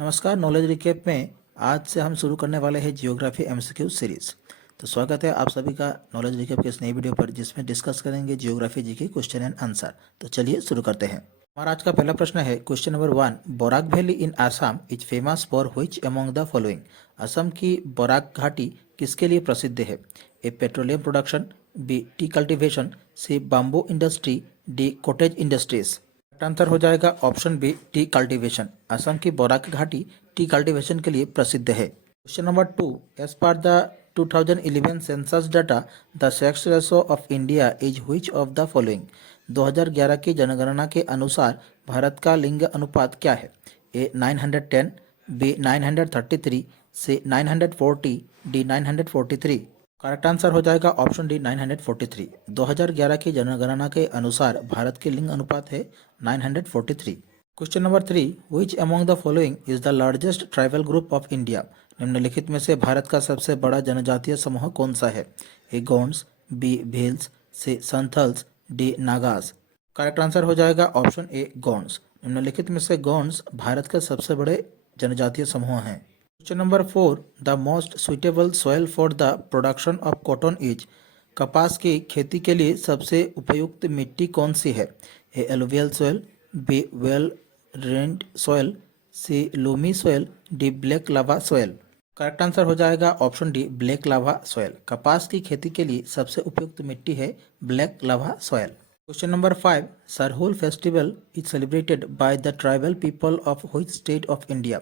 नमस्कार। Knowledge recap में आज से हम शुरू करने वाले हैं जियोग्राफी एमसीक्यू सीरीज। तो स्वागत है आप सभी का नॉलेज रिकेप के इस नई वीडियो पर, जिसमें डिस्कस करेंगे जियोग्राफी जी के क्वेश्चन एंड आंसर। तो चलिए शुरू करते हैं। हमारा आज का पहला प्रश्न है question number 1। Barak valley in Assam is famous for which among the following. Assam की बोराक घाटी किसके लिए प्रसिद्ध है? A petroleum production, B tea cultivation, C bamboo industry, D cottage industries. Answer हो जाएगा option B tea cultivation. Assam की बोराक घाटी टी कल्टीवेशन के लिए प्रसिद्ध है। Question number 2। As per the 2011 census data the sex ratio of India is which of the following. 2011 की जनगणना के अनुसार भारत का लिंग अनुपात क्या है? ए 910, बी 933, सी 940, डी 943। करेक्ट आंसर हो जाएगा ऑप्शन डी 943। 2011 की जनगणना के अनुसार भारत के लिंग अनुपात है 943। Question number 3। Which among the following is the largest tribal group of India. निम्नलिखित में से भारत का सबसे बड़ा जनजातीय समूह कौन सा है? ए गोंड्स, बी भील्स, सी Santhals, D Nagas. Correct answer हो जाएगा ऑप्शन ए गोंड्स। निम्नलिखित में से गोंड्स भारत के सबसे बड़े जनजातीय समूह हैं। Question number 4। The most suitable soil for the production of cotton is. कपास की खेती के लिए सबसे उपयुक्त मिट्टी कौन सी है? A alluvial soil, B well drained soil, C loamy soil, D black lava soil. Correct answer हो जाएगा option D black lava soil. कपास की खेती के लिए सबसे उपयुक्त मिट्टी है black lava soil. Question number 5। Sarhul festival is celebrated by the tribal people of which state of India.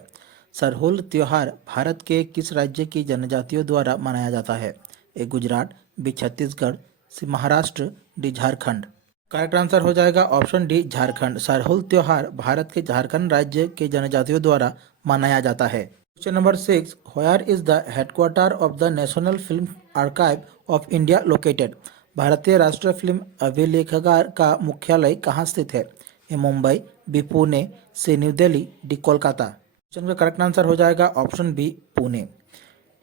Sarhul त्योहार भारत के किस राज्य की जनजातियों द्वारा मनाया जाता है? A Gujarat, B Chhattisgarh, C Maharashtra, D Jharkhand. Correct answer हो जाएगा ऑप्शन डी झारखंड। सरहुल त्योहार भारत के झारखंड राज्य के जनजातियों द्वारा मनाया जाता है। Question number 6। Where is the headquarter of the national film archive of India located. भारतीय राष्ट्रीय फिल्म अभिलेखागार का मुख्यालय कहाँ स्थित है? A Mumbai, B Pune, C new Delhi, D Kolkata. Question का करेक्ट आंसर हो जाएगा option B Pune.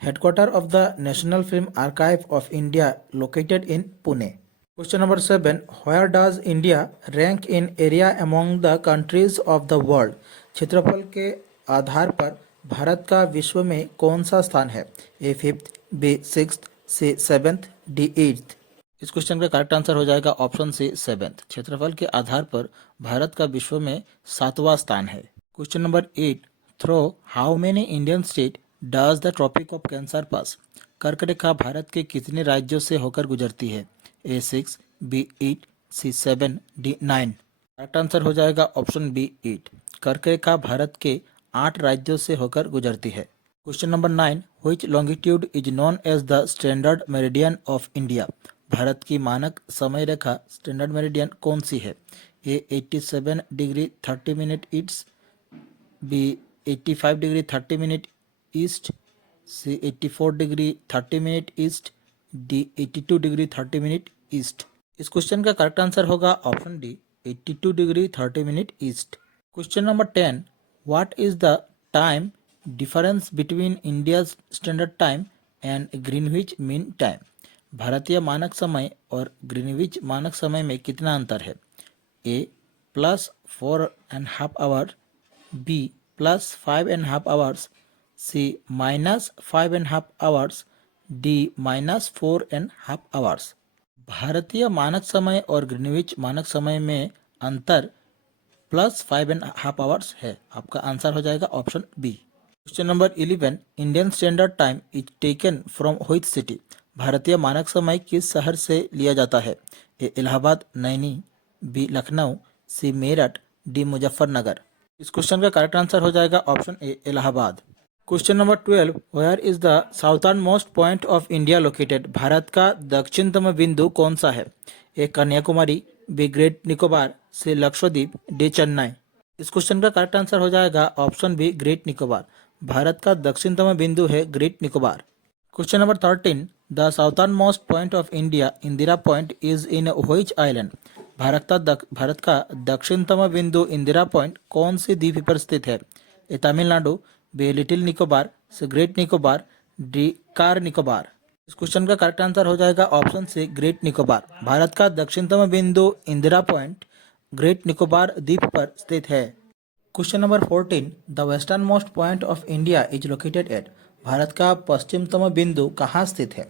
Headquarter of the national film archive of India located in Pune. Question number 7। Where does India rank in area among the countries of the world. क्षेत्रफल के आधार पर भारत का विश्व में कौन सा स्थान है? ए 5th, बी 6th, सी 7th, डी 8th। इस क्वेश्चन का करेक्ट आंसर हो जाएगा ऑप्शन सी 7th। क्षेत्रफल के आधार पर भारत का विश्व में 7वां स्थान है। Question number 8। Through how many Indian state does the tropic of cancer pass. कर्क रेखा भारत के कितने राज्यों से होकर गुजरती है? ए 6, बी 8, सी 7, डी 9। करेक्ट आंसर हो जाएगा ऑप्शन बी 8। कर्क रेखा भारत के 8 राज्यों से होकर गुजरती है। Question number 9। Which longitude is known as the standard meridian of India. भारत की मानक समय रेखा स्टैंडर्ड मेरिडियन कौन सी है? A 87 degree 30 minute east, B 85 degree 30 minute east, C 84 degree 30 minute east, D 82 degree 30 minute east. इस क्वेश्चन का करेक्ट आंसर होगा option D 82 degree 30 minute east. Question number 10। What is the time difference between India standard time and Greenwich mean time. भारतीय मानक समय और Greenwich मानक समय में कितना अंतर है? A +4.5 hour, B +5.5 hours, C -5.5 hours, D -4.5 hours. भारतीय मानक समय और ग्रीनविच मानक समय में अंतर +5.5 आवर्स है। आपका आंसर हो जाएगा option B. Question number 11। Indian standard time is taken from which city. भारतीय मानक समय किस शहर से लिया जाता है? A Allahabad, Naini, B Lucknow, C Meerut, D Muzaffarnagar. इस क्वेश्चन का करेक्ट आंसर हो जाएगा option A Allahabad. Question number 12। Where is the southernmost point of India located. भारत का दक्षिणतम बिंदु कौन सा है? A Kanyakumari, B great Nicobar, C Lakshadweep, D Chennai. इस क्वेश्चन का करेक्ट आंसर हो जाएगा ऑप्शन बी ग्रेट निकोबार। भारत का दक्षिणतम बिंदु है great Nicobar. Question number 13। The southernmost point of India Indira point is in which island. Bharat का दक्षिणतम बिंदु इंदिरा पॉइंट कौन सी द्वीप पर स्थित है? A Tamil Nadu, B little Nicobar, C great Nicobar, D Car Nicobar. इस क्वेश्चन का करेक्ट आंसर हो जाएगा ऑप्शन सी ग्रेट निकोबार। भारत का दक्षिणतम बिंदु इंदिरा पॉइंट ग्रेट निकोबार द्वीप पर स्थित है। Question number 14, the westernmost point of India is located at. भारत का पश्चिमतम बिंदु कहाँ स्थित है?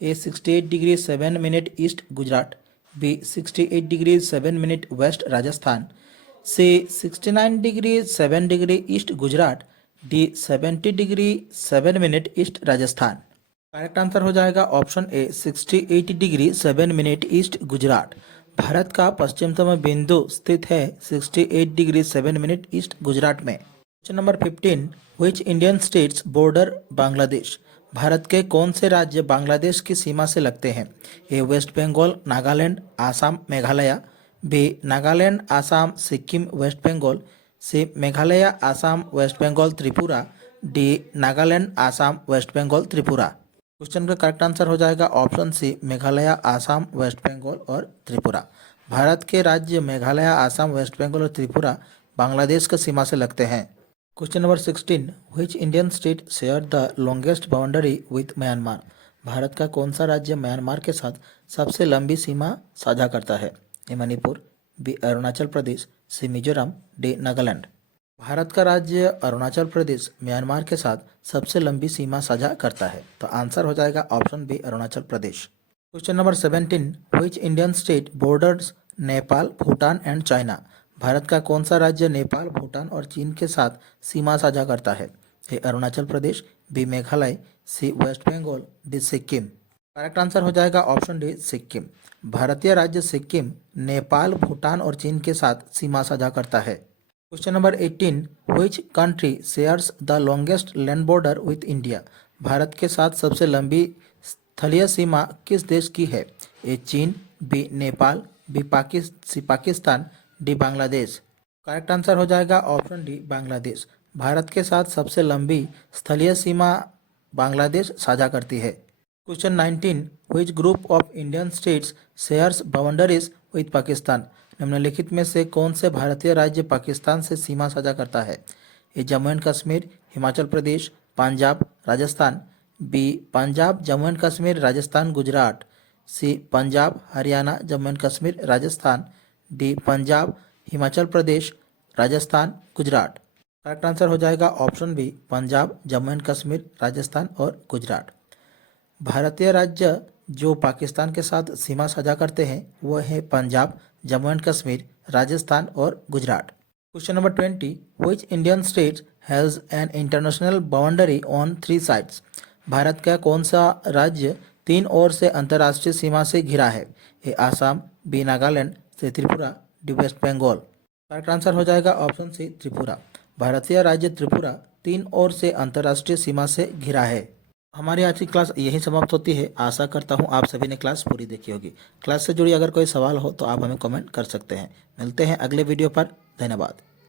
A 68 degree 7 minute east Gujarat, B 68 degree 7 minute west Rajasthan, C 69 degree 7 degree east Gujarat, D 70 degree 7 minute east Rajasthan. Correct answer हो जाएगा option A 68 degree 7 minute east Gujarat. भारत का पश्चिमतम बिंदु स्थित है 68 डिग्री 7 मिनट ईस्ट गुजरात में। Question number 15, which Indian states border Bangladesh. Bharat के कौन से राज्य बांग्लादेश की सीमा से लगते हैं? A West Bengal, Nagaland, Assam, Meghalaya, B Nagaland, Assam, Sikkim, West Bengal, C Meghalaya, Assam, West Bengal, Tripura, D Nagaland, Assam, West Bengal, Tripura. Question का करेक्ट आंसर हो जाएगा option C Meghalaya, Assam, West Bengal और त्रिपुरा। भारत के राज्य मेघालय, आसाम, वेस्ट बंगाल और त्रिपुरा बांग्लादेश की सीमा से लगते हैं। Question number 16, which Indian state share the longest boundary with Myanmar. Bharat का कौन सा राज्य म्यांमार के साथ सबसे लंबी सीमा साझा करता है? ए मणिपुर, बी अरुणाचल प्रदेश, सी मिजोरम, डी नागालैंड। भारत का राज्य अरुणाचल प्रदेश म्यांमार के साथ सबसे लंबी सीमा साझा करता है, तो आंसर हो जाएगा option B Arunachal Pradesh. Question number 17, which Indian state borders Nepal, Bhutan and China. Bharat का कौन सा राज्य नेपाल, भूटान और चीन के साथ सीमा साझा करता है? A Arunachal Pradesh, B Meghalaya, C West Bengal, D Sikkim. Correct answer हो जाएगा ऑप्शन डी सिक्किम। भारतीय राज्य सिक्किम नेपाल, भूटान और चीन के साथ सीमा साझा करता है। Question number 18, which country shares the longest land border with India. Bharat के साथ सबसे लंबी स्थलीय सीमा किस देश की है? ए चीन, B Nepal, B Pakistan, D Bangladesh. Correct answer हो जाएगा ऑप्शन डी बांग्लादेश। भारत के साथ सबसे लंबी स्थलीय सीमा बांग्लादेश साझा करती है। Question 19, which group of Indian states shares boundaries with Pakistan. निम्नलिखित में से कौन से भारतीय राज्य पाकिस्तान से सीमा साझा करता है? A Jammu and Kashmir, Himachal Pradesh, Punjab, Rajasthan, B Punjab, Jammu and Kashmir, Rajasthan, Gujarat, C Punjab, Haryana, Jammu and Kashmir, Rajasthan, D Punjab, Himachal Pradesh, Rajasthan, Gujarat. Correct answer हो जाएगा option B Punjab, Jammu and Kashmir, Rajasthan और गुजरात। भारतीय राज्य जो पाकिस्तान के साथ सीमा साझा करते हैं वो है पंजाब, जम्मू एंड कश्मीर, राजस्थान और Gujarat. Question number 20, which Indian state has an international boundary on 3 sides. Bharat का कौन सा राज्य 3 ओर से अंतर्राष्ट्रीय सीमा से घिरा है? A Assam, B Nagaland, C Tripura, D West Bengal. Correct answer हो जाएगा ऑप्शन सी त्रिपुरा। भारतीय राज्य त्रिपुरा 3 ओर से अंतर्राष्ट्रीय सीमा से घिरा है। हमारी आज की क्लास यहीं समाप्त होती है। आशा करता हूँ आप सभी ने क्लास पूरी देखी होगी। क्लास से जुड़ी अगर कोई सवाल हो तो आप हमें कमेंट कर सकते हैं। मिलते हैं अगले वीडियो पर। धन्यवाद।